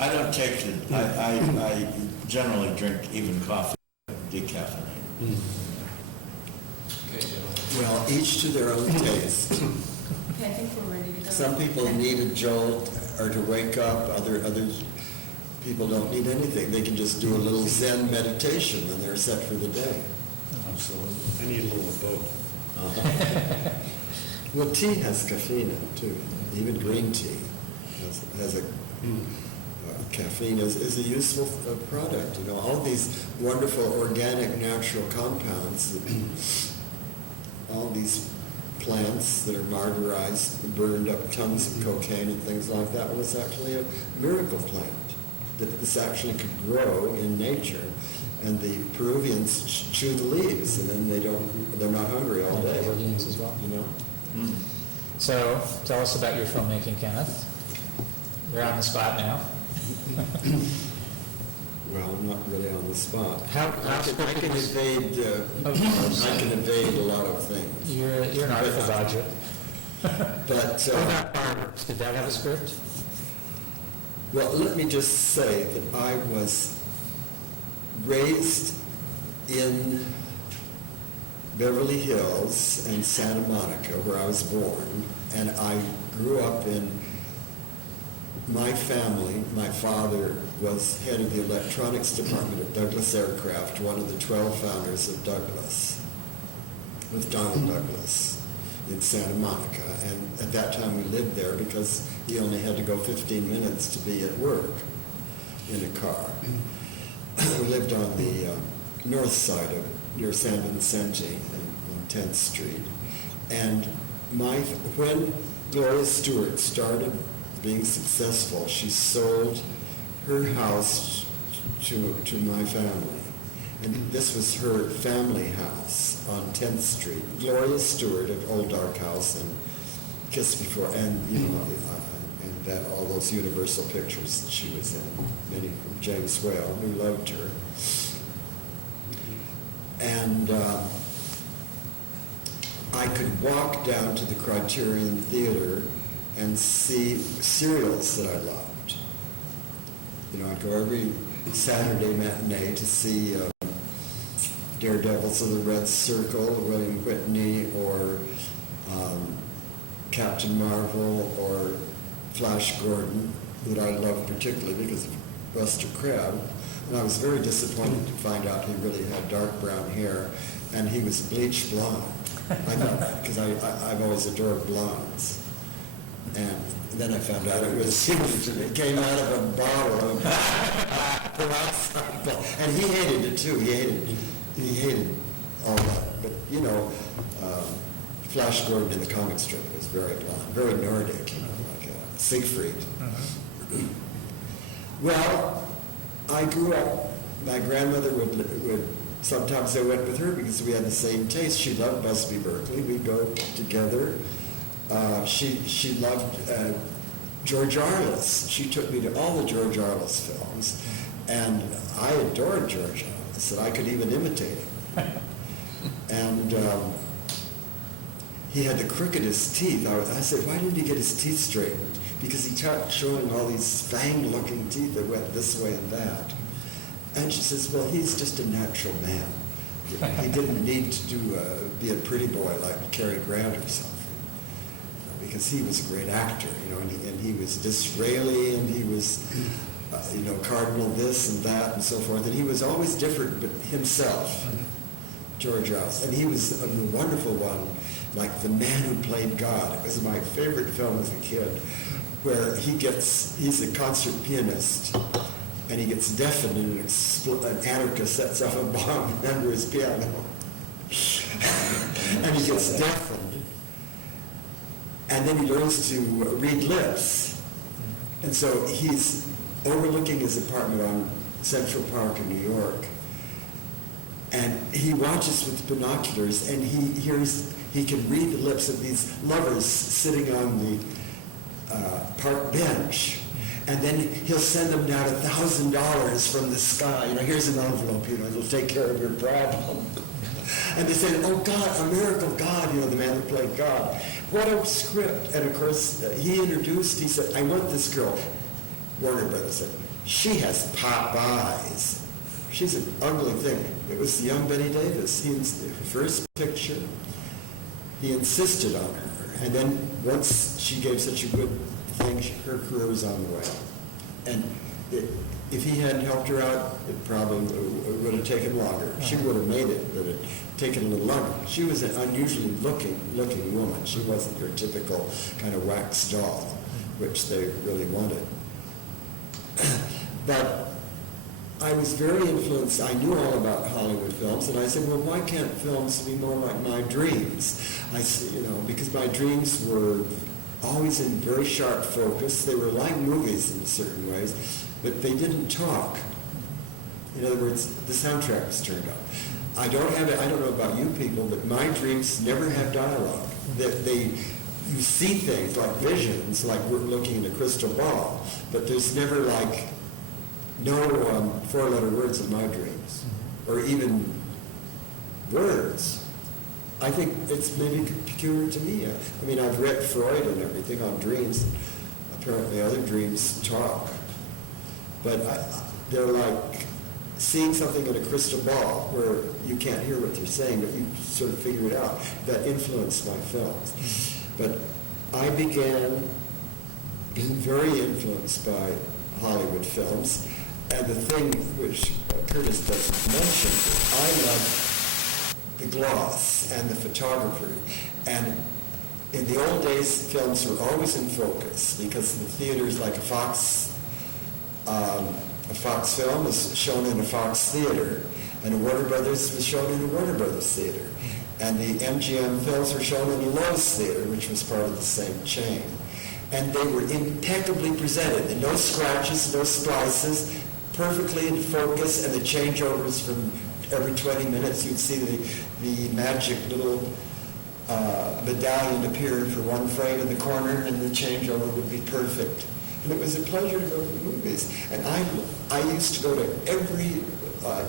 I don't take it. I generally drink even coffee, decaffeinated. Well, each to their own taste. Okay, I think we're ready to go. Some people need a jolt or to wake up. Others people don't need anything. They can just do a little Zen meditation and they're set for the day. Absolutely. I need a little of both. Well, tea has caffeine in it too. Even green tea has a caffeine is a useful product. You know, all these wonderful organic natural compounds, all these plants that are martyrized, burned up tons of cocaine and things like that. Well, it's actually a miracle plant that this actually could grow in nature. And the Peruvians chew the leaves, and then they're not hungry all day. Peruvians as well. You know. So, tell us about your filmmaking, Kenneth. You're on the spot now. Well, I'm not really on the spot. How I can evade. Of course. I can evade a lot of things. You're an artful dodger. But What about fireworks? Did that have a script? well, let me just say that I was raised in Beverly Hills and Santa Monica, where I was born, and I grew up in my family. My father was head of the electronics department at Douglas Aircraft, one of the 12 founders of Douglas, with Donald Douglas in Santa Monica. And at that time we lived there because he only had to go 15 minutes to be at work in a car. We lived on the north side of near San Vicente on 10th Street. And when Gloria Stewart started being successful, she sold her house to my family. And this was her family house on 10th Street. Gloria Stewart of Old Dark House and Kiss Before, and and that all those Universal pictures that she was in, many from James Whale, who loved her. And I could walk down to the Criterion Theater and see serials that I loved. You know, I'd go every Saturday matinee to see Daredevils of the Red Circle, William Whitney, or Captain Marvel, or Flash Gordon, that I loved particularly because of Buster Crabbe. And I was very disappointed to find out he really had dark brown hair, and he was bleached blonde. I thought, because I've always adored blondes. And then I found out it came out of a bottle of peroxide. And he hated it too. He hated all that. But, you know, Flash Gordon in the comic strip was very blonde, very Nordic, you know, like Siegfried. Well, I grew up, my grandmother would sometimes I went with her because we had the same taste. She loved Busby Berkeley. We'd go together. She loved George Arliss. She took me to all the George Arliss films, and I adored George Arliss, and I could even imitate him. And he had the crookedest teeth. I said, why didn't he get his teeth straightened? Because he kept showing all these fang-looking teeth that went this way and that. And she says, well, he's just a natural man. He didn't need to be a pretty boy like Cary Grant or something. Because he was a great actor, you know, and he was Disraeli, and he was, Cardinal this and that and so forth. And he was always different, but himself, George Arliss. And he was a wonderful one, like The Man Who Played God. It was my favorite film as a kid, where he's a concert pianist, and he gets deafened, and an anarchist sets off a bomb under his piano. And he gets deafened. And then he learns to read lips. And so he's overlooking his apartment on Central Park in New York. And he watches with binoculars, and he can read the lips of these lovers sitting on the park bench. And then he'll send them down $1,000 from the sky. You know, here's an envelope, you know, it'll take care of your problem. And they said, oh God, a miracle God, you know, the man who played God. What a script. And of course, he said, I want this girl. Warner Brothers said, She has pop eyes. She's an ugly thing. It was the young Betty Davis. Her first picture, he insisted on her. And then once she gave such a good thing, her career was on the way. And if he hadn't helped her out, it probably would have taken longer. She would have made it, but it taken a little longer. She was an unusually looking woman. She wasn't your typical kind of wax doll, which they really wanted. But I was very influenced. I knew all about Hollywood films, and I said, well, why can't films be more like my dreams? I said, because my dreams were always in very sharp focus. They were like movies in certain ways, but they didn't talk. In other words, the soundtrack was turned up. I don't know about you people, but my dreams never have dialogue. You see things like visions, like we're looking in a crystal ball, but there's never no four-letter words in my dreams, or even words. I think it's maybe peculiar to me. I mean, I've read Freud and everything on dreams. Apparently other dreams talk. But they're like seeing something in a crystal ball where you can't hear what they're saying, but you sort of figure it out. That influenced my films. But I began being very influenced by Hollywood films. And the thing which Curtis doesn't mention, I love the gloss and the photography. And in the old days, films were always in focus because the theaters, like a Fox film was shown in a Fox theater, and a Warner Brothers was shown in a Warner Brothers theater. And the MGM films were shown in a Lowe's theater, which was part of the same chain. And they were impeccably presented, and no scratches, no splices, perfectly in focus, and the changeovers from every 20 minutes you'd see the magic little medallion appear for one frame in the corner, and the changeover would be perfect. And it was a pleasure to go to the movies. And I used to go to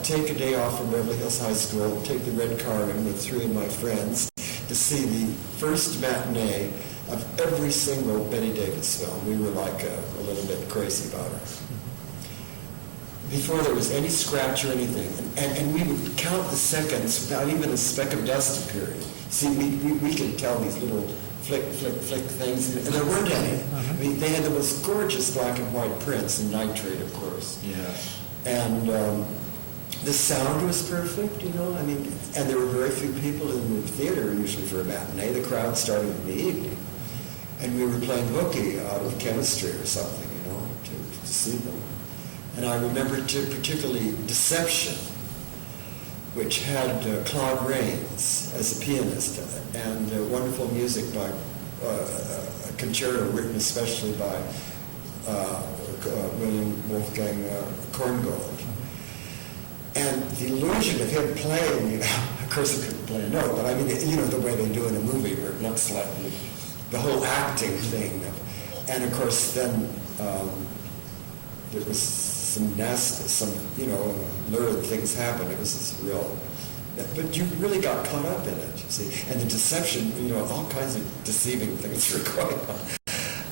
take a day off from Beverly Hills High School, take the red car in with 3 of my friends to see the first matinee of every single Betty Davis film. We were like a little bit crazy about her. Before there was any scratch or anything. And we would count the seconds without even a speck of dust appearing. See, we could tell these little flick things, and there weren't any. I mean, they had the most gorgeous black and white prints and nitrate, of course. Yes. And the sound was perfect, I mean, and there were very few people in the theater usually for a matinee. The crowd started in the evening. And we were playing hooky out of chemistry or something, to see them. And I remember particularly Deception, which had Claude Rains as a pianist, and wonderful music by a concerto written especially by William Wolfgang Korngold. And the illusion of him playing, of course he couldn't play a note, but I mean, the way they do in a movie where it looks like the whole acting thing. And of course then there was some lurid things happened. It was this real, but you really got caught up in it, you see. And the deception, all kinds of deceiving things were going on.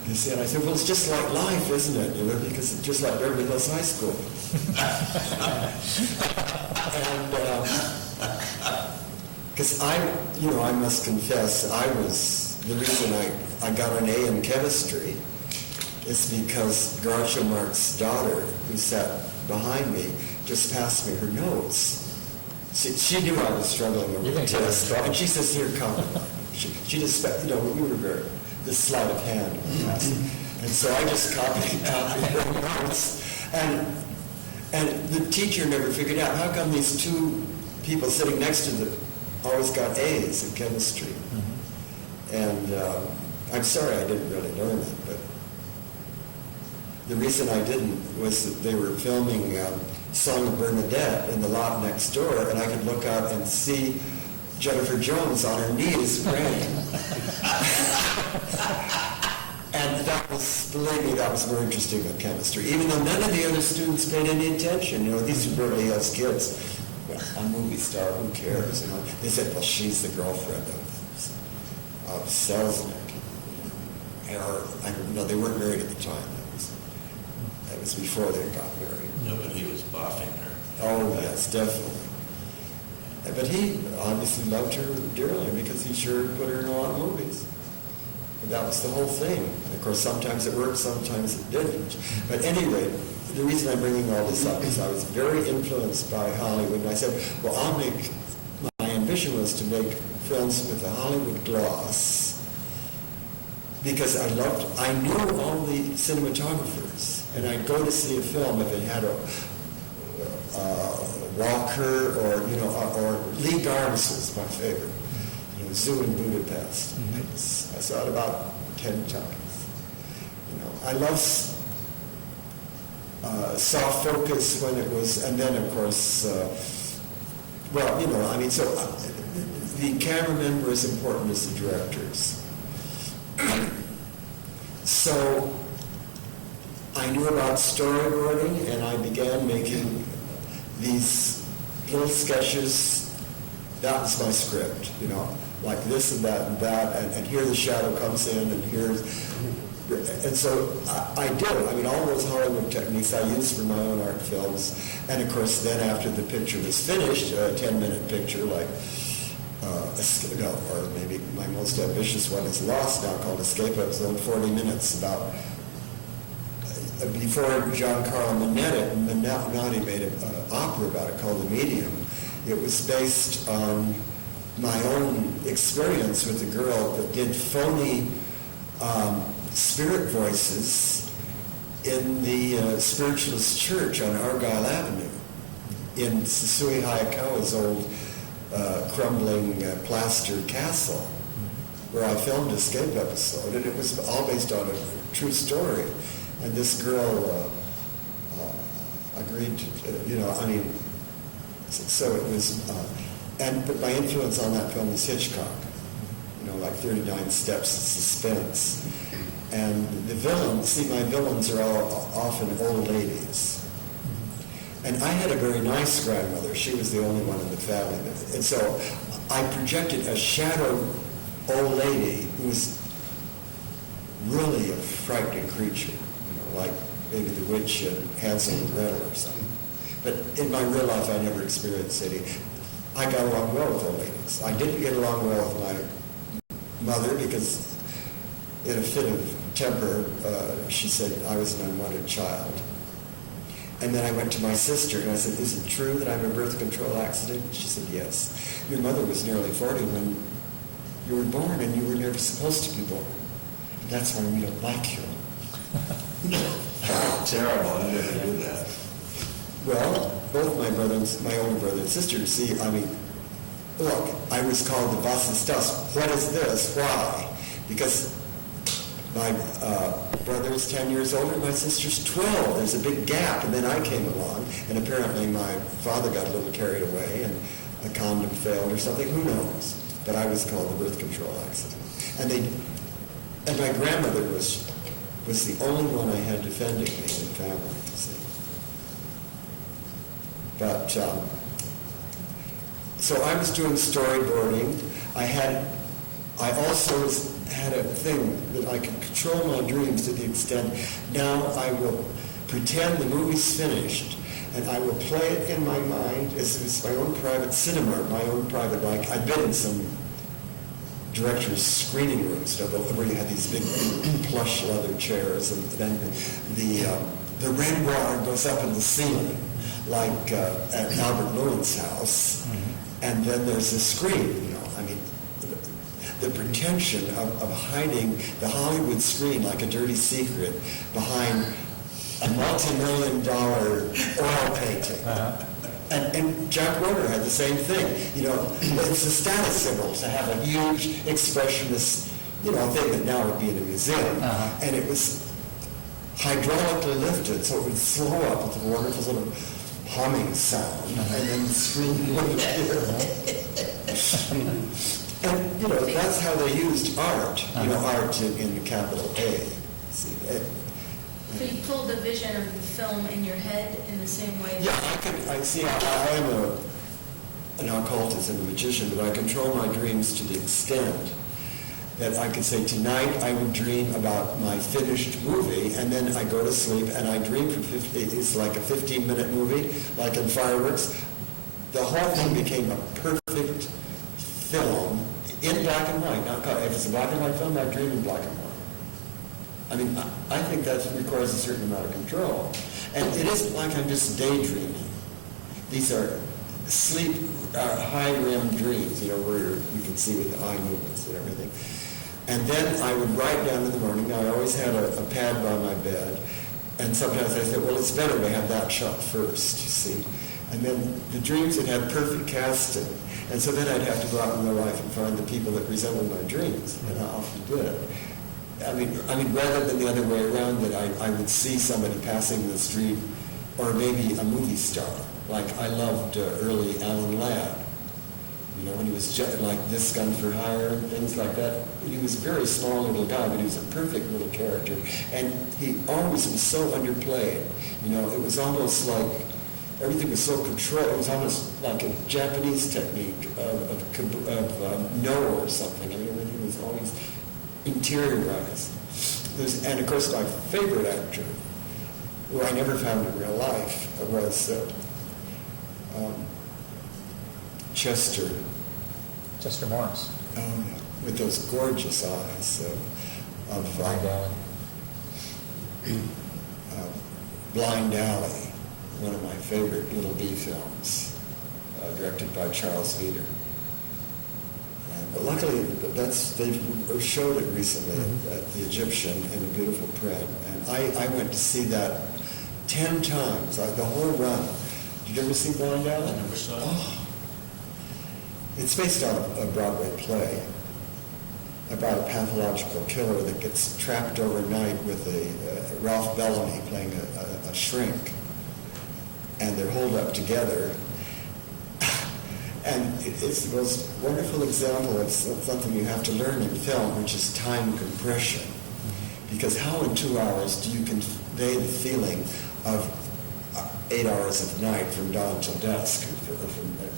You see, and I said, well, it's just like life, isn't it? Because it's just like Beverly Hills High School. And because I must confess, the reason I got an A in chemistry is because Groucho Marx's daughter, who sat behind me, just passed me her notes. She knew I was struggling over the test, and she says, here, come. She just, we were very, this sleight of hand. And so I just copied her notes. And the teacher never figured out, how come these 2 people sitting next to them always got A's in chemistry? And I'm sorry I didn't really learn it, but the reason I didn't was that they were filming Song of Bernadette in the lot next door, and I could look out and see Jennifer Jones on her knees praying. And believe me, that was more interesting than chemistry, even though none of the other students paid any attention. These were Beverly Hills kids. Well, a movie star, who cares? They said, well, she's the girlfriend of Selznick. Or, I don't know, they weren't married at the time. It was before they got married. No, but he was boffing her. Oh, yes, definitely. But he obviously loved her dearly because he sure put her in a lot of movies. And that was the whole thing. And of course, sometimes it worked, sometimes it didn't. But anyway, the reason I'm bringing all this up is I was very influenced by Hollywood. And I said, well, my ambition was to make films with a Hollywood gloss because I knew all the cinematographers. And I'd go to see a film if it had a Walker or Lee Garvis was my favorite. Zoo in Budapest. I saw it about 10 times. I love soft focus when it was, and then of course, so the cameramen were as important as the directors. So I knew about storyboarding, and I began making these little sketches. That was my script, like this and that, and here the shadow comes in, and so I did. All those Hollywood techniques I used for my own art films, and of course then after the picture was finished, a 10-minute picture like, or maybe my most ambitious one is Lost now, called Escape Episode, 40 minutes, about before Giancarlo Menotti made an opera about it called The Medium. It was based on my own experience with a girl that did phony spirit voices in the spiritualist church on Argyle Avenue in Sasui Hayakawa's old crumbling plaster castle, where I filmed Escape Episode, and it was all based on a true story. And this girl agreed to, so it was, but my influence on that film was Hitchcock, like 39 Steps of Suspense. And the villains, my villains are all often old ladies. And I had a very nice grandmother. She was the only one in the family. And so I projected a shadow old lady who was really a frightening creature, like maybe the witch in Hansel and Gretel or something. But in my real life, I never experienced any. I got along well with old ladies. I didn't get along well with my mother because in a fit of temper, she said I was an unwanted child. And then I went to my sister and I said, is it true that I'm a birth control accident? She said, yes. Your mother was nearly 40 when you were born and you were never supposed to be born. That's why we don't like you. Terrible, I never do that. Well, both my older brother and sister, look, I was called the Vasistas. What is this? Why? Because my brother is 10 years older, my sister's 12. There's a big gap, and then I came along, and apparently my father got a little carried away, and a condom failed or something. Who knows? But I was called the birth control accident. And my grandmother was the only one I had defending me in the family. See? But so I was doing storyboarding. I also had a thing that I could control my dreams to the extent now I will pretend the movie's finished and I will play it in my mind as if it's my own private cinema, my own private, like I've been in some director's screening rooms, where you had these big plush leather chairs, and then the red wire goes up in the ceiling, like at Albert Lewin's house, and then there's a screen. The pretension of hiding the Hollywood screen like a dirty secret behind a multi-million-dollar oil painting. And Jack Warner had the same thing. It's a status symbol to have a huge expressionist, thing that now would be in a museum. And it was hydraulically lifted, so it would slow up with a wonderful little humming sound, and then the screen would appear. And, that's how they used art, art in capital A. See, So you pulled the vision of the film in your head in the same way? Yeah, I am an occultist and a magician, but I control my dreams to the extent that I could say, tonight I would dream about my finished movie, and then I go to sleep and I dream for 50, it's like a 15-minute movie, like in Fireworks. The whole thing became a perfect film in black and white. Now, if it's a black and white film, I dream in black and white. I mean, I think that requires a certain amount of control. And it isn't like I'm just daydreaming. These are sleep, high REM dreams, where you can see with the eye movements and everything. And then I would write down in the morning. Now, I always had a pad by my bed. And sometimes I said, well, it's better to have that shot first, you see. And then the dreams would have perfect casting. And so then I'd have to go out in my life and find the people that resembled my dreams. And I often did. I mean, rather than the other way around, that I would see somebody passing the street, or maybe a movie star. Like I loved early Alan Ladd, when he was like This Gun for Hire and things like that. He was a very small little guy, but he was a perfect little character. And he always was so underplayed. It was almost like everything was so controlled. It was almost like a Japanese technique of no or something. I mean, everything was always interiorized. And of course, my favorite actor, who I never found in real life, was Chester. Chester Morris. With those gorgeous eyes of Blind Alley, one of my favorite little B films, directed by Charles Veeder. But luckily, they've showed it recently at the Egyptian in a beautiful print. And I went to see that 10 times, the whole run. Did you ever see Blind Alley? I never saw it. Oh. It's based on a Broadway play about a pathological killer that gets trapped overnight with Ralph Bellamy playing a shrink. And they're holed up together. And it's the most wonderful example of something you have to learn in film, which is time compression. Because how in 2 hours do you convey the feeling of 8 hours of night from dawn till dusk, or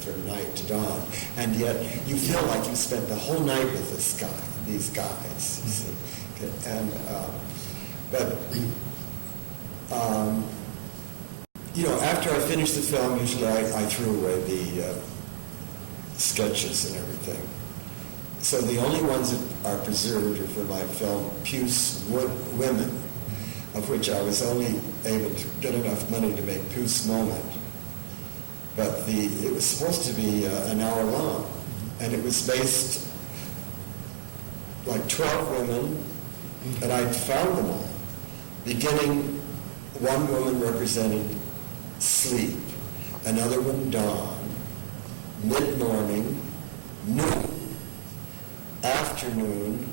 from night to dawn? And yet you feel like you spent the whole night with these guys, you see. And, after I finished the film, usually I threw away the sketches and everything. So the only ones that are preserved are for my film Puce Women, of which I was only able to get enough money to make Puce Moment. But it was supposed to be an hour long, and it was based like 12 women, and I found them all. Beginning, one woman represented sleep, another one dawn, mid-morning, noon, afternoon,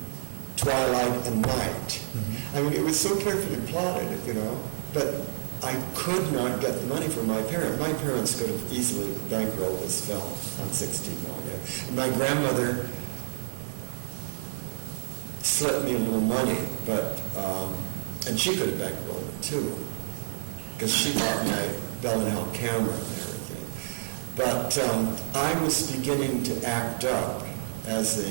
twilight, and night. I mean, it was so perfectly plotted, but I could not get the money from my parents. My parents could have easily bankrolled this film on 16 million. And my grandmother slipped me a little money, but and she could have bankrolled it too, because she bought my Bell and Howell camera and everything. But I was beginning to act up as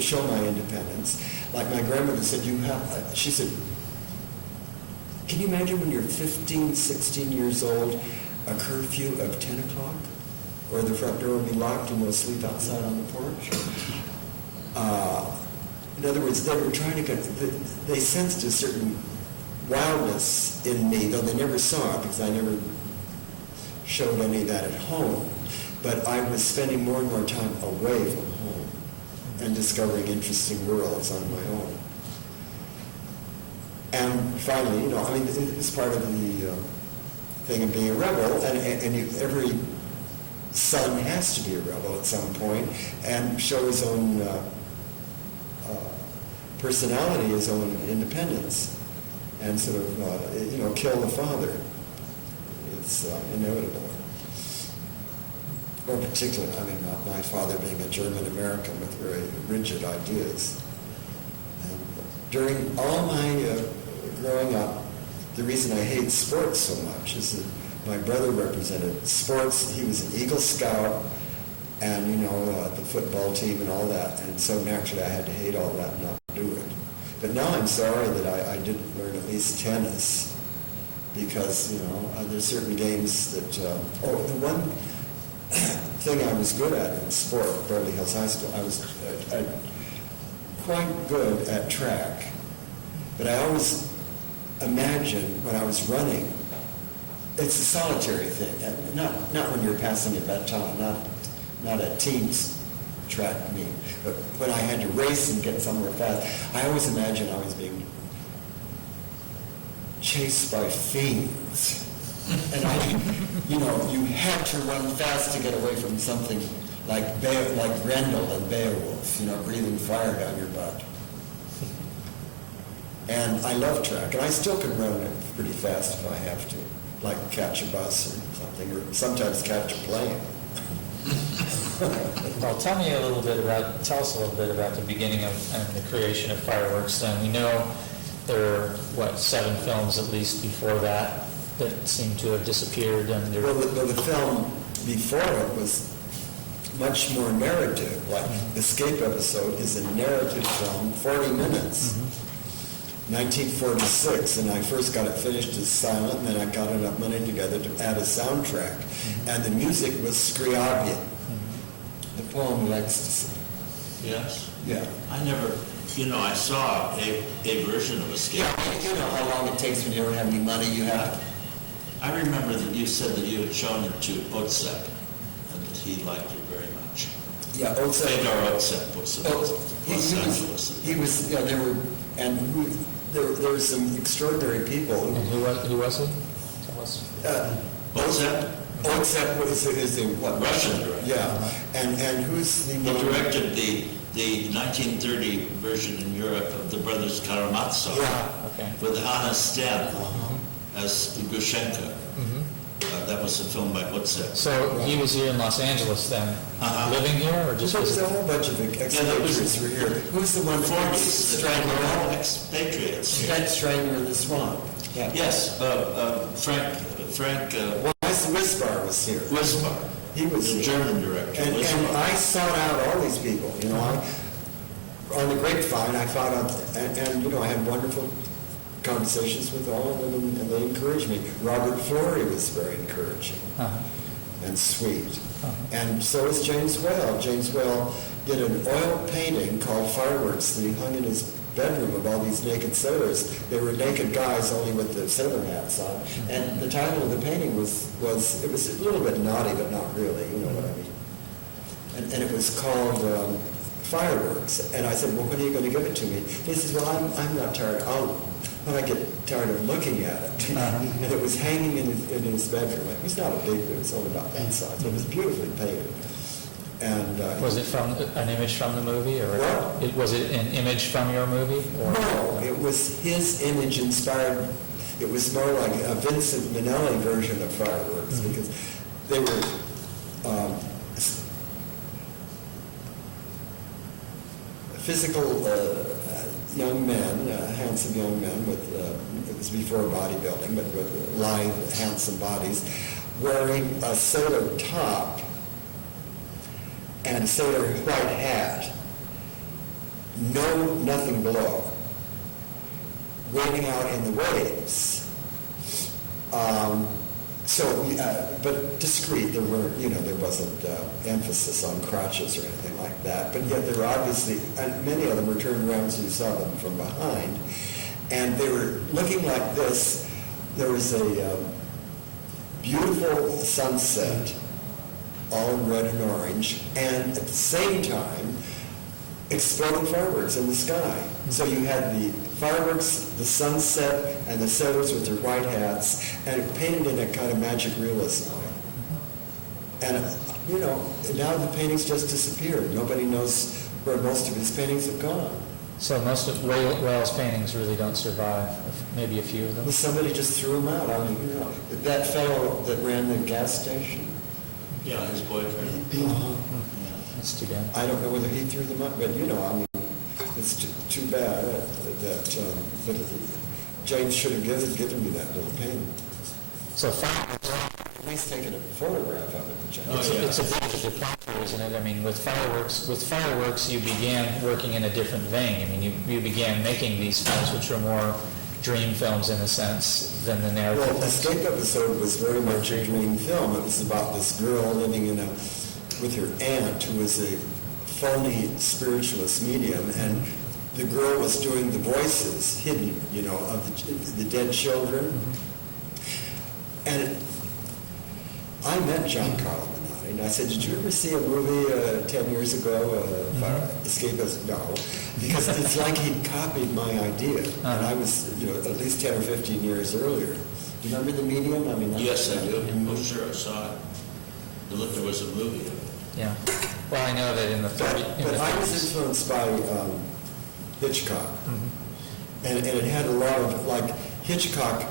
show my independence. Like my grandmother said, she said, can you imagine when you're 15, 16 years old, a curfew of 10 o'clock? Or the front door will be locked and we'll sleep outside on the porch? In other words, they were trying to they sensed a certain wildness in me, though they never saw it because I never showed any of that at home. But I was spending more and more time away from home and discovering interesting worlds on my own. And finally, it's part of the thing of being a rebel, and every son has to be a rebel at some point and show his own personality, his own independence, and sort of, kill the father. It's inevitable. Or particularly, my father being a German American with very rigid ideas. And during all my growing up, the reason I hate sports so much is that my brother represented sports. He was an Eagle Scout, and, the football team and all that. And so naturally I had to hate all that and not do it. But now I'm sorry that I didn't learn at least tennis, because, there's certain games that, the one thing I was good at in sport at Beverly Hills High School, I was quite good at track. But I always imagined when I was running, it's a solitary thing, not when you're passing a baton, not a team's track meet, but when I had to race and get somewhere fast, I always imagined I was being chased by fiends. And you had to run fast to get away from something like Grendel and Beowulf, breathing fire down your butt. And I love track, and I still can run it pretty fast if I have to, like catch a bus or something, or sometimes catch a plane. Well, tell us a little bit about the beginning of and the creation of Fireworks. Then we know there are 7 films at least before that seem to have disappeared, and Well, the film before it was much more narrative. Like Escape Episode is a narrative film, 40 minutes. 1946, and I first got it finished as silent, and then I got enough money together to add a soundtrack. And the music was Scriabin, the poem of ecstasy. Yes? Yeah. I never, I saw a version of Escape. Yeah, you know how long it takes when you don't have any money, you have. I remember that you said that you had shown it to Otsep, and that he liked it very much. Yeah, Otsep. Fedor Otsep was in Los Angeles. He was, there were some extraordinary people. And who was he? Tell us. Otsep? Otsep is the what? Russian director. Yeah, and who's the He one? directed the 1930 version in Europe of the Brothers Karamazov. Yeah. Okay. With Anna Stan as Gushenka. That was a film by Otsep. So he was here in Los Angeles then, living here, or just There was a visiting? whole bunch of expatriates were here. Who's the one that 40s, they were all Strangler? expatriates. Ted Strangler in the Swan. Yeah. Yes, Frank Wisbar was here. Wismar, He was the here. German director. And Wismar. I sought out all these people, on the grapevine I found out, and I had wonderful conversations with all of them, and they encouraged me. Robert Flory was very encouraging and sweet. And so was James Whale. James Whale did an oil painting called Fireworks that he hung in his bedroom of all these naked sailors. They were naked guys, only with the sailor hats on. And the title of the painting was it was a little bit naughty, but not really, you know what I mean. And it was called Fireworks. And I said, well, when are you going to give it to me? He says, well, I'm not tired. When I get tired of looking at it. And it was hanging in his bedroom. It was not a big, it was only about that size. It was beautifully painted. And Was it from an image from the movie, or What? was it an image from your movie? Or? no, it was his image inspired. It was more like a Vincent Minnelli version of Fireworks, because they were physical young men, handsome young men with, it was before bodybuilding, but with lithe, handsome bodies, wearing a sailor top and a sailor white hat, nothing below, wading out in the waves. But discreet. There were, there wasn't emphasis on crotches or anything like that. But yet there were obviously, and many of them were turned around so you saw them from behind, and they were looking like this. There was a beautiful sunset, all in red and orange, and at the same time, exploding fireworks in the sky. So you had the fireworks, the sunset, and the sailors with their white hats, and it painted in a kind of magic realism way. And, now the paintings just disappeared. Nobody knows where most of his paintings have gone. So most of Whale's paintings really don't survive, maybe a few of them? Well, somebody just threw them out. I mean, that fellow that ran the gas station. Yeah, his boyfriend. That's too bad. I don't know whether he threw them up, but it's too bad that James should have given me that little painting. So fireworks, At least taking a photograph of it, which I Oh, yeah. it's a bit of a departure, isn't it? I mean, with fireworks, you began working in a different vein. I mean, you began making these films, which were more dream films in a sense than the narrative. Well, Escape Episode was very much a dream film. It was about this girl living with her aunt, who was a phony spiritualist medium, and the girl was doing the voices, hidden, of the dead children. And I met John Carlo Menotti, and I said, "Did you ever see a movie 10 years ago, Escape Episode?" No, because it's like he'd copied my idea, and I was, at least 10 or 15 years earlier. Do you remember The Medium? I mean, Yes, I do. Oh, sure, I saw it. There was a movie of it. Yeah. Well, I know that in the 30s. But I was influenced by Hitchcock, and it had a lot of, like, Hitchcock,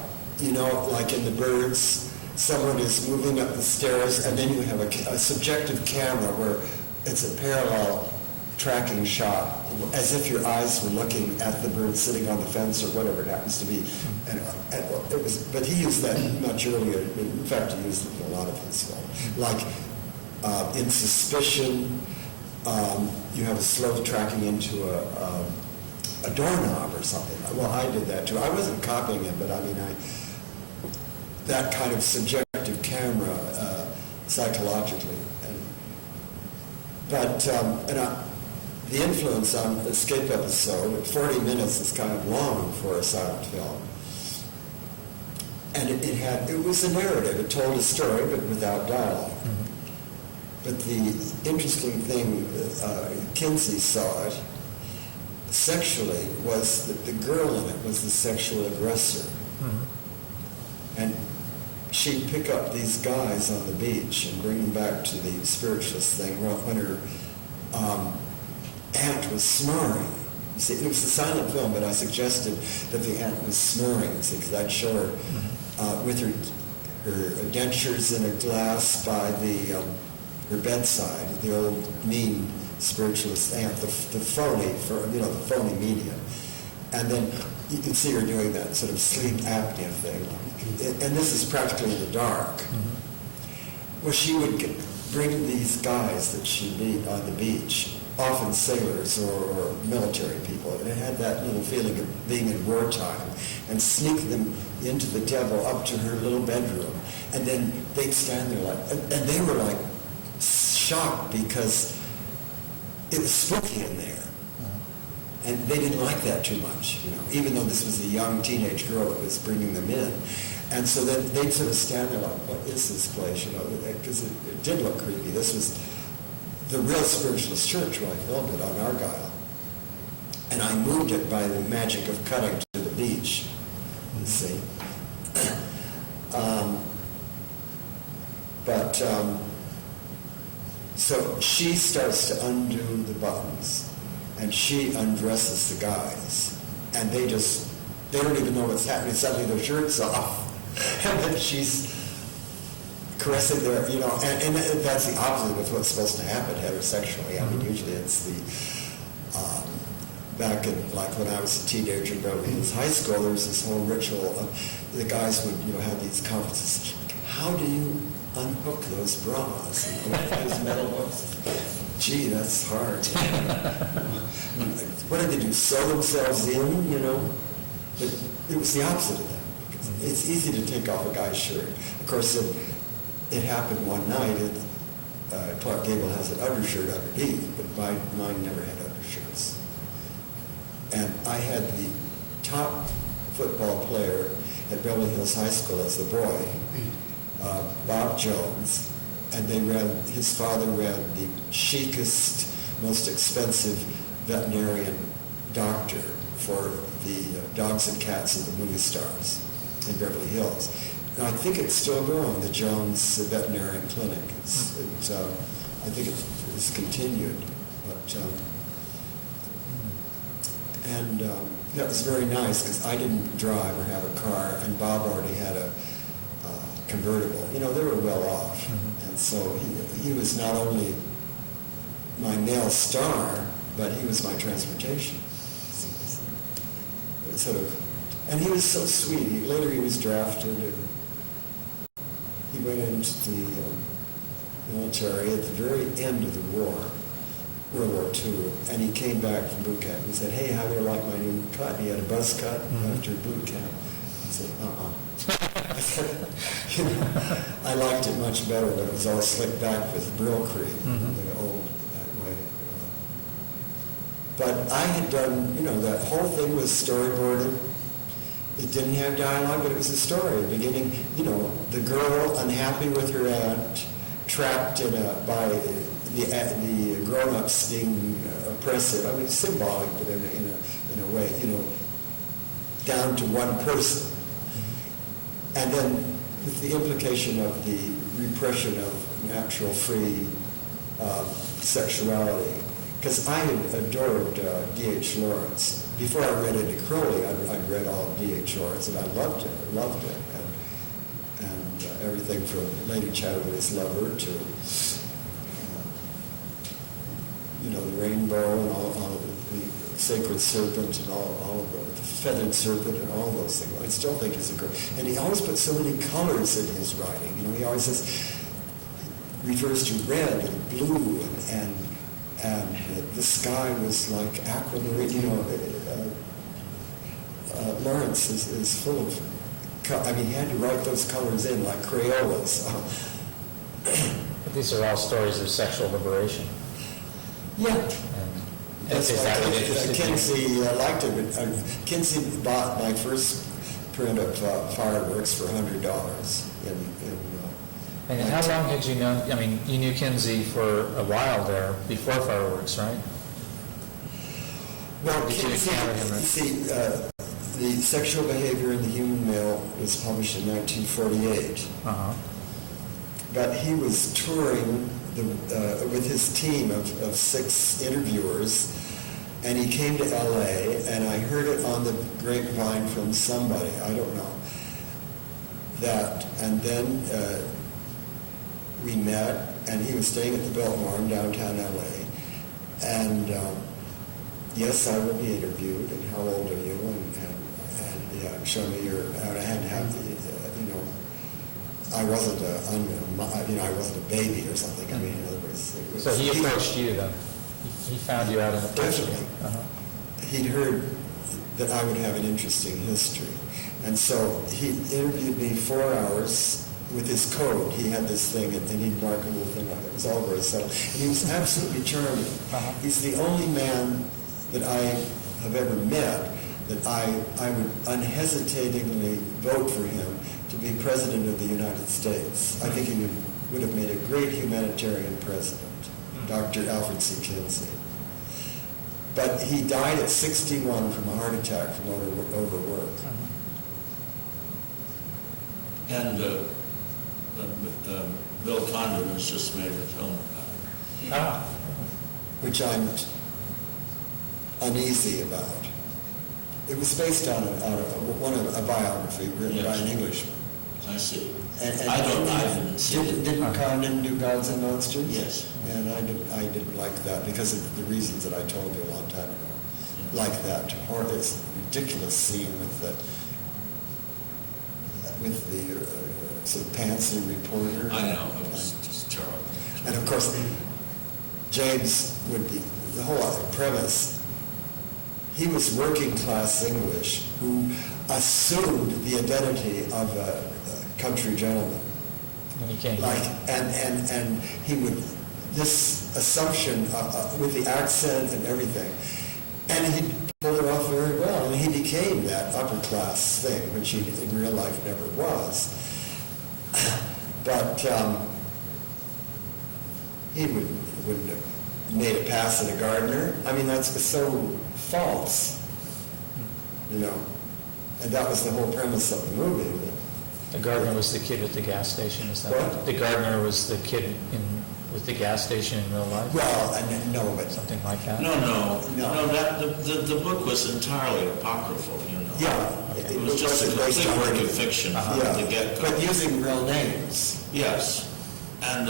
like in The Birds, someone is moving up the stairs, and then you have a subjective camera where it's a parallel tracking shot, as if your eyes were looking at the bird sitting on the fence or whatever it happens to be. And it was, but he used that much earlier. In fact, he used it in a lot of his films. Like in Suspicion, you have a slow tracking into a doorknob or something. Well, I did that too. I wasn't copying it, but I mean, that kind of subjective camera psychologically. The influence on Escape Episode, 40 minutes is kind of long for a silent film. And it was a narrative. It told a story, but without dialogue. But the interesting thing, Kinsey saw it sexually, was that the girl in it was the sexual aggressor. And she'd pick up these guys on the beach and bring them back to the spiritualist thing when her aunt was snoring. You see, it was a silent film, but I suggested that the aunt was snoring, because I'd show her with her dentures in a glass by her bedside, the old mean spiritualist aunt, the phony medium. And then you can see her doing that sort of sleep apnea thing. And this is practically in the dark. Well, she would bring these guys that she'd meet on the beach, often sailors or military people, and it had that little feeling of being in wartime, and sneak them into the devil up to her little bedroom. And then they'd stand there and they were like shocked because it was spooky in there. And they didn't like that too much, even though this was a young teenage girl that was bringing them in. And so then they'd sort of stand there like, what is this place, because it did look creepy. This was the real spiritualist church where I filmed it on Argyle. And I moved it by the magic of cutting to the beach, you see. So she starts to undo the buttons, and she undresses the guys, and they don't even know what's happening. Suddenly their shirt's off, and then she's caressing their, and that's the opposite of what's supposed to happen heterosexually. I mean, usually it's back in, like when I was a teenager in Beverly Hills High School, there was this whole ritual of the guys would, have these conferences. How do you unhook those bras? Those metal hooks? Gee, that's hard. What did they do? Sew themselves in, But it was the opposite of that. Because it's easy to take off a guy's shirt. Of course, it happened one night. Clark Gable has an undershirt underneath, but mine never had undershirts. And I had the top football player at Beverly Hills High School as a boy, Bob Jones, and his father ran the chicest, most expensive veterinarian doctor for the dogs and cats of the movie stars in Beverly Hills. And I think it's still going, the Jones Veterinarian Clinic. I think it's continued. That was very nice because I didn't drive or have a car, and Bob already had a convertible. They were well off. And so he was not only my male star, but he was my transportation. And he was so sweet. Later he was drafted. went into the military at the very end of the war, World War II, and he came back from boot camp. He said, "Hey, how do you like my new cut?" He had a buzz cut after boot camp. I said, I said, you know, I liked it much better when it was all slicked back with Brill cream, the old that way. But I had done, you know, that whole thing was storyboarded. It didn't have dialogue, but it was a story. Beginning, you know, the girl unhappy with her aunt, trapped in by the grown-ups being oppressive. I mean, symbolic, but in a way, you know, down to one person. And then with the implication of the repression of natural free sexuality. Because I had adored D.H. Lawrence. Before I read Eddie Crowley, I'd read all of D.H. Lawrence, and I loved it. And everything from Lady Chatterley's Lover to, you know, the Rainbow and all of the Sacred Serpent and all of the Feathered Serpent and all those things. I still think he's a great. And he always puts so many colors in his writing. You know, he always refers to red and blue and the sky was like aquamarine. You know, Lawrence is full of. I mean, he had to write those colors in like Crayolas. But these are all stories of sexual liberation. Yeah. Is that what interested you? Kinsey liked it. But, Kinsey bought my first print of Fireworks for $100. And how long had you known? I mean, you knew Kinsey for a while there before Fireworks, right? Well, Did you Kinsey, encounter him, right? see, the Sexual Behavior in the Human Male was published in 1948. But he was touring with his team of 6 interviewers, and he came to L.A., and I heard it on the grapevine from somebody, I don't know, and then we met, and he was staying at the Biltmore in downtown L.A., and yes, I will be interviewed, and how old are you, and yeah, show me your, and I had to have the, you know, I wasn't I wasn't a baby or something. I mean, in other words, So he approached you then? He found you out in the Definitely. He'd heard that I would have an interesting history. And so he interviewed me 4 hours with his code. He had this thing, and he'd mark a little thing on it. It was all very subtle. And he was absolutely charming. He's the only man that I have ever met that I would unhesitatingly vote for him to be President of the United States. I think he would have made a great humanitarian president, Dr. Alfred C. Kinsey. But he died at 61 from a heart attack from overwork. And Bill Condon has just made a film about it. Which I'm uneasy about. It was based on a biography written by an Englishman. I see. And I didn't see it. Didn't Condon do Gods and Monsters? Yes. And I didn't like that because of the reasons that I told you a long time ago. Like that this ridiculous scene with the sort of pantsy reporter. I know, it was just terrible. And of course, James would be, the whole premise, he was working class English who assumed the identity of a country gentleman. When he came. And he would, this assumption with the accent and everything, and he pulled it off very well, and he became that upper class thing, which he in real life never was. But he wouldn't have made a pass at a gardener. I mean, that's so false, you know. And that was the whole premise of the movie. The gardener was the kid with the gas station, is that What? right? The gardener was the kid with the gas station in real life? Well, no, but Something like that? No, the book was entirely apocryphal, you know. yeah, It was just a based complete on work of fiction from the get-go. but using real names. Yes, and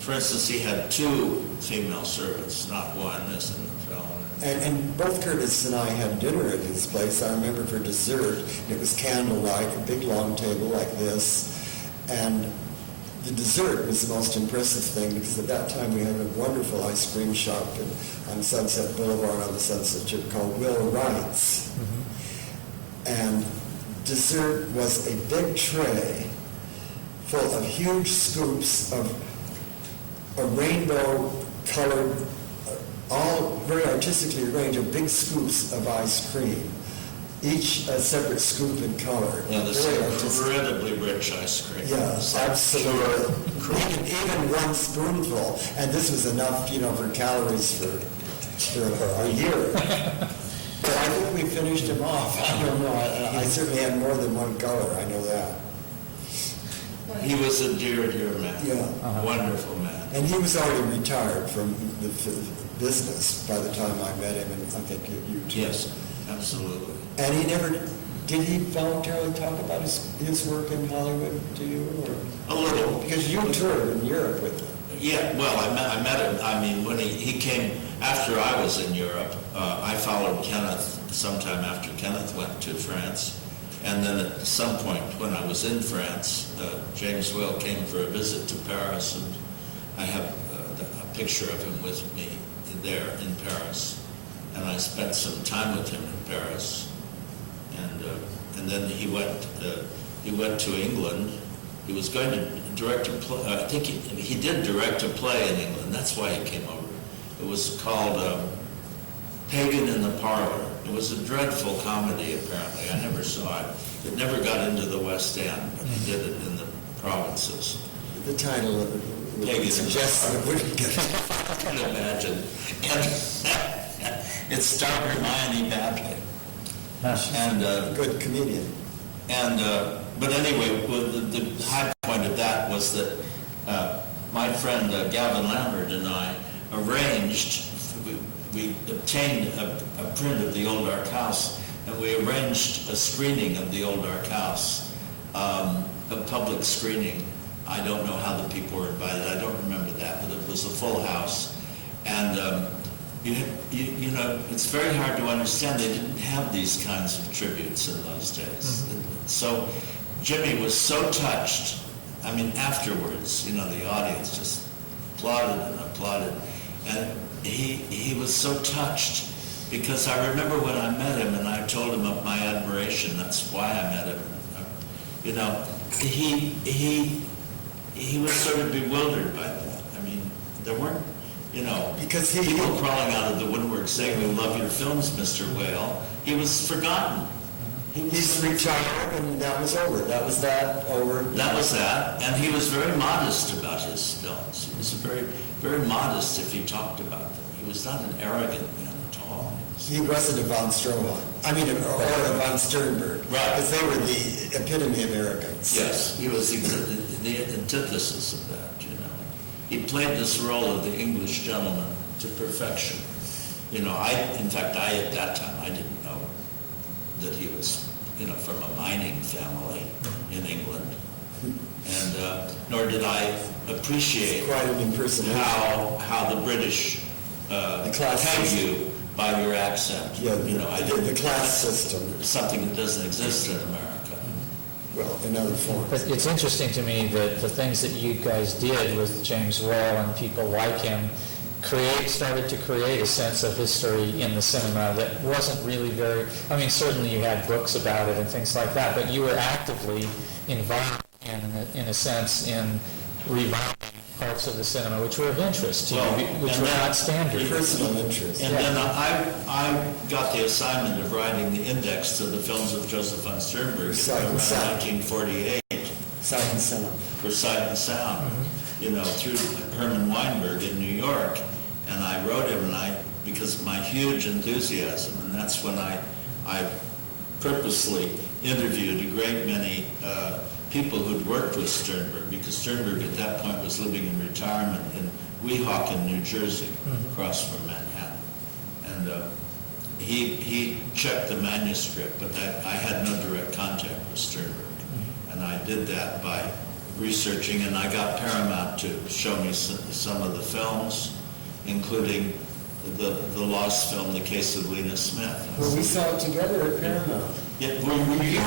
for instance, he had 2 female servants, not one, as in the film. And both Curtis and I had dinner at his place. I remember for dessert, it was candlelight, a big long table like this, and the dessert was the most impressive thing, because at that time we had a wonderful ice cream shop on Sunset Boulevard on the Sunset Strip called Will Wright's. And dessert was a big tray full of huge scoops of a rainbow-colored, all very artistically arranged, of big scoops of ice cream, each a separate scoop in color. Yeah, this Very is artistic. incredibly rich ice cream. Yes, absolutely. Even one spoonful, and this was enough, for calories for a year. But I think we finished him off. I don't know. I certainly had more than one color. I know that. He was a dear, dear man. Yeah. Wonderful man. And he was already retired from the business by the time I met him, and I think you too. Yes, absolutely. And did he voluntarily talk about his work in Hollywood to you? Or? A little. Because you toured in Europe with him. Yeah, well, I met him. I mean, when he came, after I was in Europe, I followed Kenneth sometime after Kenneth went to France. And then at some point when I was in France, James Whale came for a visit to Paris, and I have a picture of him with me there in Paris. And I spent some time with him in Paris. And then he went to England. He was going to direct a play. I think he did direct a play in England. That's why he came over. It was called Pagan in the Parlor. It was a dreadful comedy, apparently. I never saw it. It never got into the West End, but he did it in the provinces. The title of it Pagan suggests that it wouldn't get I can imagine. And it starred Hermione badly. And a good comedian. but anyway, the high point of that was that my friend Gavin Lambert and I arranged. We obtained a print of The Old Dark House, and we arranged a screening of The Old Dark House, a public screening. I don't know how the people were invited. I don't remember that, but it was a full house. And you know, it's very hard to understand. They didn't have these kinds of tributes in those days. So Jimmy was so touched. I mean, afterwards, the audience just applauded and applauded. And he was so touched, because I remember when I met him and I told him of my admiration. That's why I met him. He was sort of bewildered by that. I mean, there weren't, Because people crawling out of the woodwork saying, "We love your films, Mr. Whale." He was forgotten. He's retired, and that was over. That was that over. That was that, and he was very modest about his films. He was very, very modest if he talked about them. He was not an arrogant man at all. He wasn't a von Stroheim. I mean, or a von Sternberg. Right. Because they were the epitome of arrogance. Yes, he was the antithesis of that. He played this role of the English gentleman to perfection. In fact, at that time, I didn't know that he was, from a mining family in England, and nor did I appreciate Quite an impersonation. how the British class peg system. you by your accent. Yeah, I the didn't. class system. Something that doesn't exist in America. Well, in other forms. But it's interesting to me that the things that you guys did with James Whale and people like him started to create a sense of history in the cinema that wasn't really certainly you had books about it and things like that, but you were actively involved in a sense in reviving parts of the cinema which were of interest to you, which were not standard. Personal interest. And then I got the assignment of writing the index to the films of Joseph von Sternberg around 1948. Sight and Sound. For Sight and Sound, through Herman Weinberg in New York. And I wrote him, because of my huge enthusiasm, and that's when I purposely interviewed a great many people who'd worked with Sternberg, because Sternberg at that point was living in retirement in Weehawken, New Jersey, across from Manhattan. And he checked the manuscript, but I had no direct contact with Sternberg. And I did that by researching, and I got Paramount to show me some of the films, including the lost film, The Case of Lena Smith. Well, we saw it together at Paramount. Were you with me?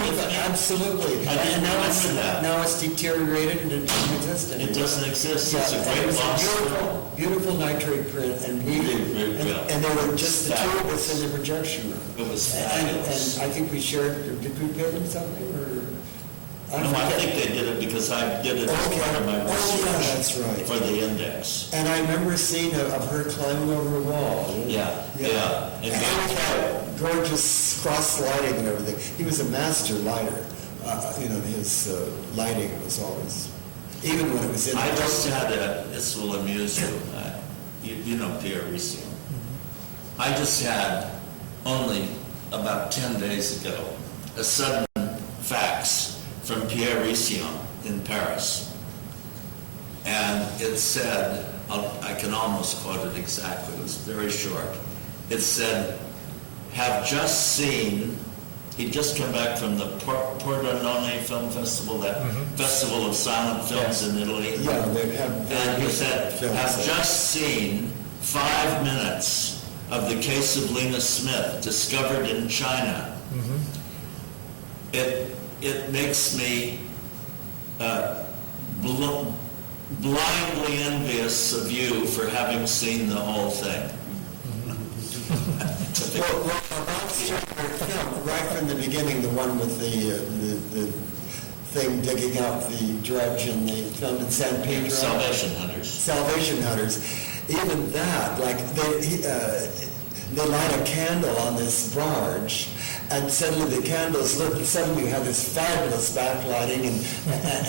Absolutely. I didn't And now remember that. now it's deteriorated and it doesn't exist anymore. It doesn't exist. It's a Yeah, great it was lost beautiful, film. beautiful nitrate print, and and there were just the two of us in the projection room. It was And fabulous. I think we shared, did we pay them something, or? No, I forget. think they did it because I did it as Okay. part of my Oh, yeah, that's research right. for the index. And I remember a scene of her climbing over a wall. Yeah, yeah. And And he had gorgeous cross-lighting and everything. He was a master lighter. His lighting was always, even when it was in. I just had this will amuse you. You know Pierre Riccio. I just had only about 10 days ago a sudden fax from Pierre Riccio in Paris. And it said, I can almost quote it exactly, it was very short. It said, have just seen, he'd just come back from the Pordenone Film Festival, that festival of silent films in Italy. Yeah, they have. And he said, films have there. just seen 5 minutes of the case of Lena Smith, discovered in China. It makes me blindly envious of you for having seen the whole thing. Well, about Sternberg film, right from the beginning, the one with the thing digging out the dredge and they filmed in San Pedro. Salvation Hunters. Even that, like they light a candle on this barge, and suddenly the candle's lit, and suddenly you have this fabulous backlighting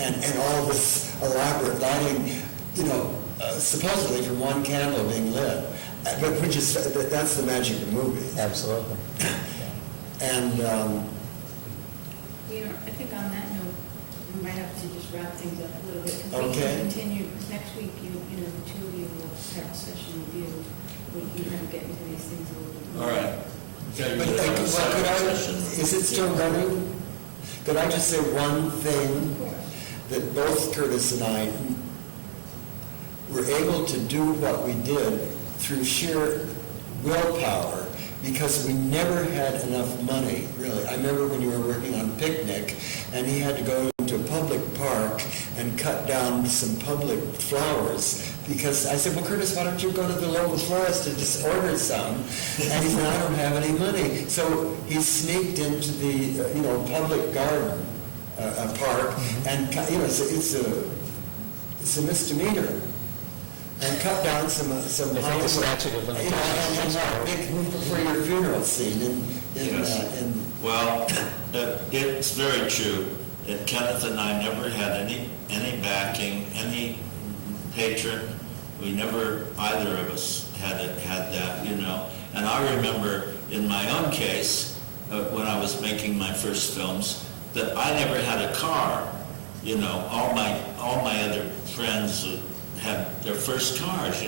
and all this elaborate lighting, supposedly from one candle being lit, but that's the magic of movies. Absolutely. And I think on that note, we might have to just wrap things up a little bit. 'Cause we Okay. can continue, because next week, the two of you will have a session review. We can kind of get into these things a little bit more. All right. is it still running? Could I just say one thing, Of course. that both Curtis and I were able to do what we did through sheer willpower, because we never had enough money, really. I remember when you were working on Picnic, and he had to go into a public park and cut down some public flowers, because I said, well, Curtis, why don't you go to the local florist and just order some? And he said, I don't have any money. So he sneaked into the, public garden, park, and, it's a misdemeanor. And cut down some I think the statute of and limitations. have big for your funeral scene Yes. Well, it's very true. Kenneth and I never had any backing, any patron. We never, either of us had that, And I remember in my own case, when I was making my first films, that I never had a car. All my other friends had their first cars.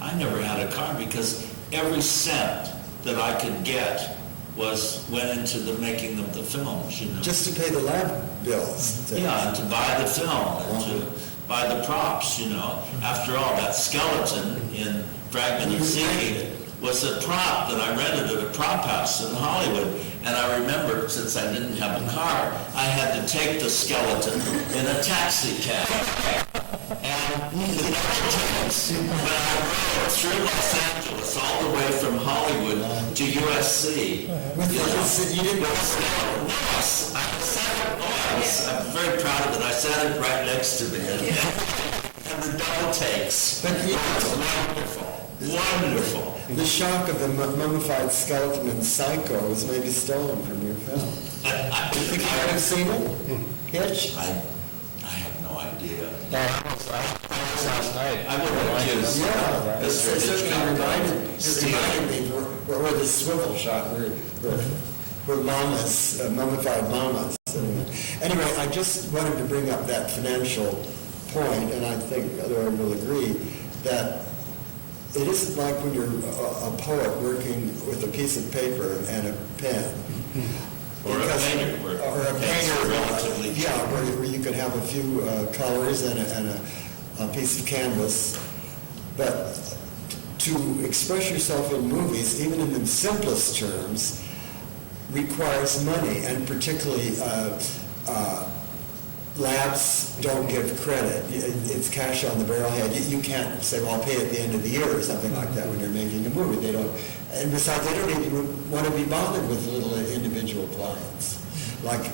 I never had a car because every cent that I could get went into the making of the films. just to pay the lab bills. Yeah, and to buy the film, and to buy the props, After all, that skeleton in Fragment of Sea was a prop that I rented at a prop house in Hollywood. And I remember, since I didn't have a car, I had to take the skeleton in a taxi cab. And the takes, when I rode through Los Angeles, all the way from Hollywood to USC. You didn't know. I'm very proud of it. I sat it right next to me. And the double takes. But Wonderful. the shock of the mummified skeleton in Psycho was maybe stolen from your film. You think you might have seen it? Hitch? I have no idea. No, I was last night. I would have accused Yeah, it Mr. certainly reminded me where the swivel shot, where mamas, mummified mamas. Anyway, I just wanted to bring up that financial point, and I think everyone will agree that it isn't like when you're a poet working with a piece of paper and a pen. Or a painter. Or a painter, relatively cheap. where you could have a few colors and a piece of canvas. But to express yourself in movies, even in the simplest terms, requires money, and particularly labs don't give credit. It's cash on the barrelhead. You can't say, well, I'll pay at the end of the year or something like that when you're making a movie. They don't, and besides, they don't even want to be bothered with little individual clients. Like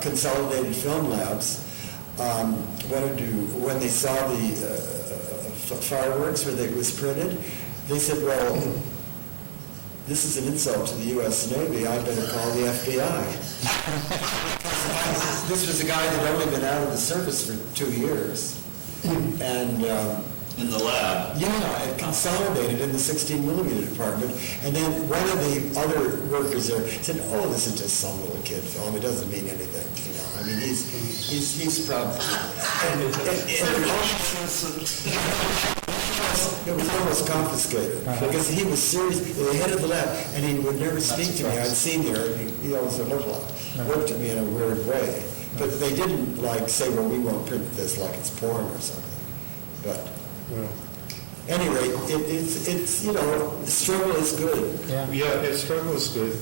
Consolidated Film Labs wanted to, when they saw the fireworks where it was printed, they said, well, this is an insult to the U.S. Navy. I better call the FBI. This was a guy that had only been out of the service for 2 years. And In the lab. yeah, it consolidated in the 16 millimeter department. And then one of the other workers there said, oh, this is just some little kid film. It doesn't mean anything. You know, I mean, he's probably... It was almost confiscated, because he was serious, the head of the lab, and he would never speak to me. I'd seen there, and he always looked at me in a weird way. But they didn't like say, well, we won't print this like it's porn or something. But anyway, it's you know, struggle is good. Yeah, struggle is good.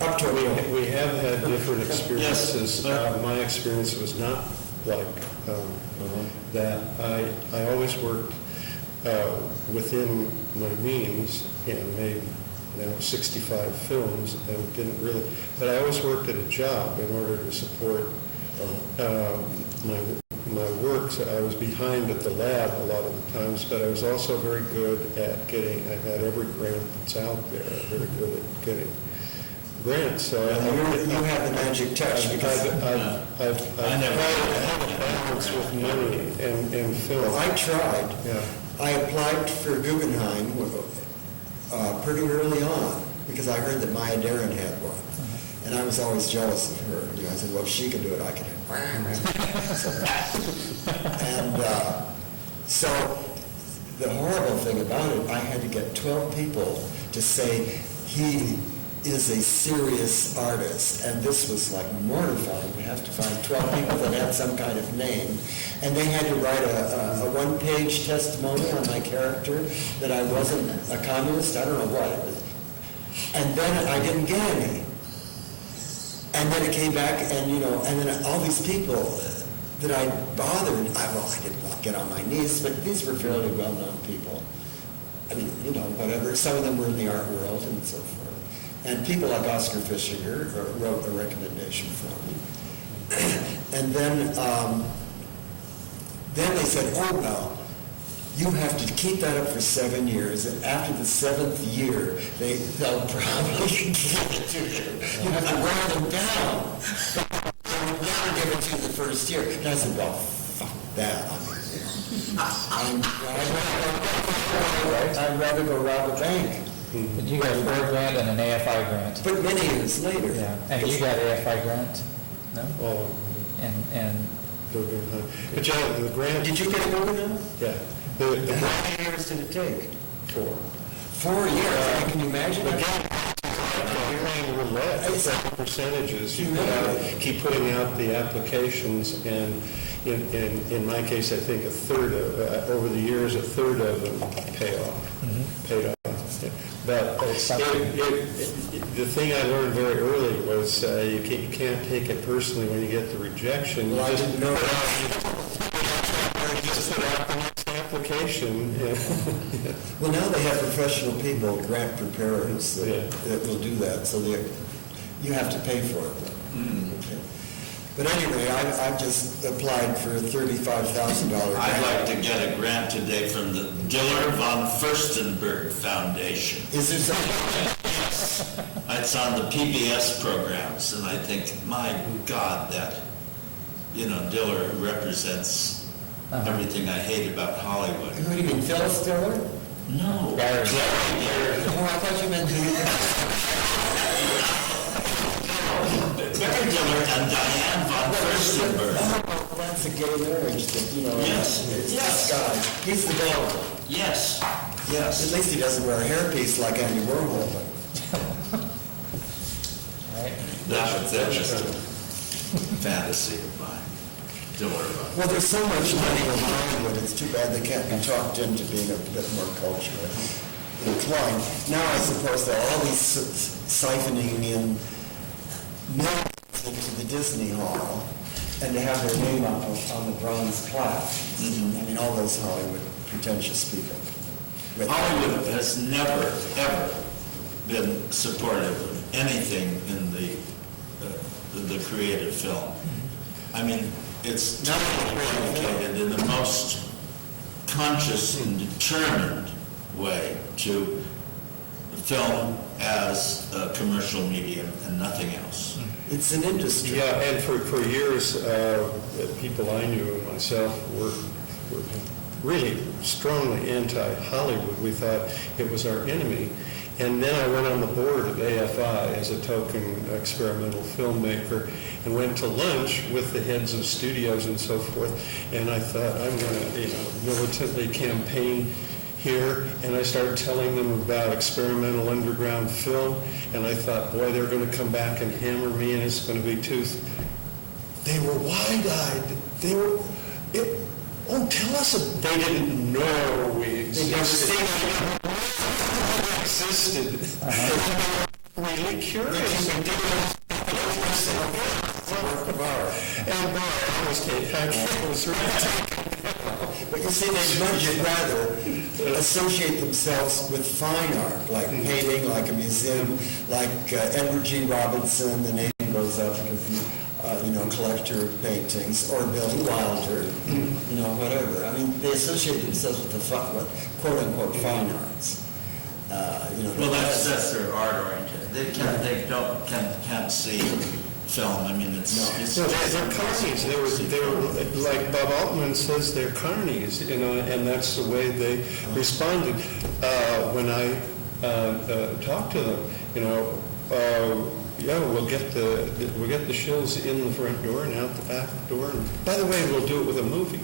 Up to a point. We have had different experiences. My experience was not like that. I always worked within my means and made 65 films and didn't really, but I always worked at a job in order to support my work. So I was behind at the lab a lot of the times, but I was also very good at getting, I had every grant that's out there, very good at getting grants. So you have the magic touch, because I've had a balance with money and film. well, I tried. Yeah. I applied for Guggenheim pretty early on, because I heard that Maya Deren had one. And I was always jealous of her. You know, I said, well, if she can do it, I can do it. And so the horrible thing about it, I had to get 12 people to say he is a serious artist. And this was like mortifying. We have to find 12 people that had some kind of name. And they had to write a one-page testimony on my character that I wasn't a communist. I don't know what it was. And then I didn't get any. And then it came back, and and then all these people that I bothered, I didn't get on my knees, but these were fairly well-known people. I mean, whatever. Some of them were in the art world and so forth. And people like Oscar Fischinger wrote a recommendation for me. And then they said, oh, well, you have to keep that up for 7 years, and after the 7th year, they'll probably give it to you. You have to wear them down. They would never give it to you the first year. And I said, well, fuck that. I'd rather go rob a bank. But you got a Ford grant and an AFI grant. But many years later. Yeah, and you got AFI grant? No? Well, And but yeah, the grant. Did you get a Guggenheim? Yeah. How many years did it take? 4. 4 years? Can you imagine? You're playing roulette with percentages. You keep putting out the applications, and in my case, I think over the years, a third of them paid off. But the thing I learned very early was you can't take it personally when you get the rejection. Well, I didn't know Just put out the next application. Well, now they have professional people, grant preparers, that will do that, so you have to pay for it. Okay. But anyway, I've just applied for a $35,000 grant. I'd like to get a grant today from the Diller von Furstenberg Foundation. Is there something? Yes. It's on the PBS programs, and I think, my God, that, Diller represents everything I hate about Hollywood. Who do you mean, Phil Stiller? No. Barry. Oh, I thought you meant Barry Diller and Diane von Furstenberg. Oh, that's a gay marriage that, Yes. It's Yes. this guy. He's the devil. Yes. At Yes. least he doesn't wear a hairpiece like Andy Warhol. right? That's just a fantasy of mine. Diller. Well, there's so much money in Hollywood, it's too bad they can't be talked into being a bit more cultural. inclined. Now I suppose there are all these siphoning in millions into the Disney Hall, and to have their name on the bronze plaque. I mean, all those Hollywood pretentious people. Hollywood has never, ever been supportive of anything in the creative film. I mean, it's not dedicated in the most conscious and determined way to film as a commercial medium and nothing else. It's an industry. Yeah, and for years, people I knew and myself were really strongly anti-Hollywood. We thought it was our enemy. And then I went on the board of AFI as a token experimental filmmaker and went to lunch with the heads of studios and so forth. And I thought, I'm going to, militantly campaign here. And I started telling them about experimental underground film. And I thought, boy, they're going to come back and hammer me, and it's going to be tooth. They were wide-eyed. They were, tell us. They didn't know we existed. Really curious. But you see, they'd much rather associate themselves with fine art, like painting, like a museum, like Edward G. Robinson, the name goes up because he, collector of paintings, or Billy Wilder, whatever. I mean, they associate themselves with the quote-unquote fine arts. Well, that's their art oriented. They can't see film. I mean, it's they're carnies. They were like Bob Altman says, they're carnies, and that's the way they responded. When I talked to them, we'll get the shills in the front door and out the back door. And by the way, we'll do it with a movie.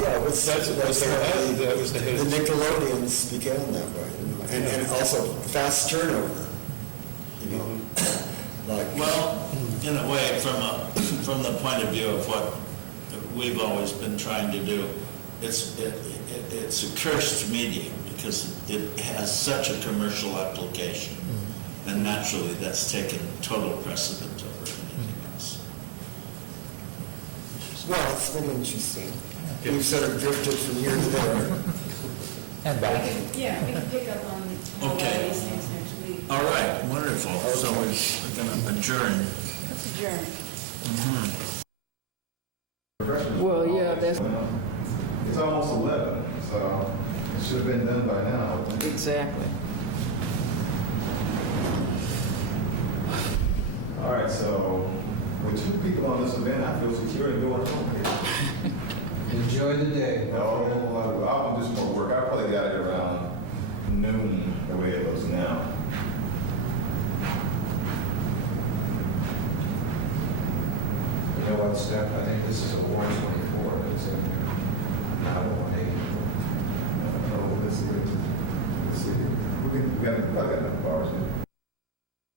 Yeah, that was the head. The Nickelodeons began that way, and also fast turnover. Well, in a way, from the point of view of what we've always been trying to do, it's a cursed medium because it has such a commercial application, and naturally that's taken total precedent over anything else. Well, it's been interesting. We've sort of drifted from here to there. And back. We can pick up on a lot of these things next week. All right, wonderful. So we're going to adjourn. Let's adjourn. Well, yeah, that's It's almost 11, so it should have been done by now. exactly. All right, so with 2 people on this event, I feel secure in going home here. Enjoy the day. I'll do some more work. I probably got it around noon, the way it looks now. You know what, Steph? I think this is a War 24 that's in here, not a 180. Let's see. I got enough bars in.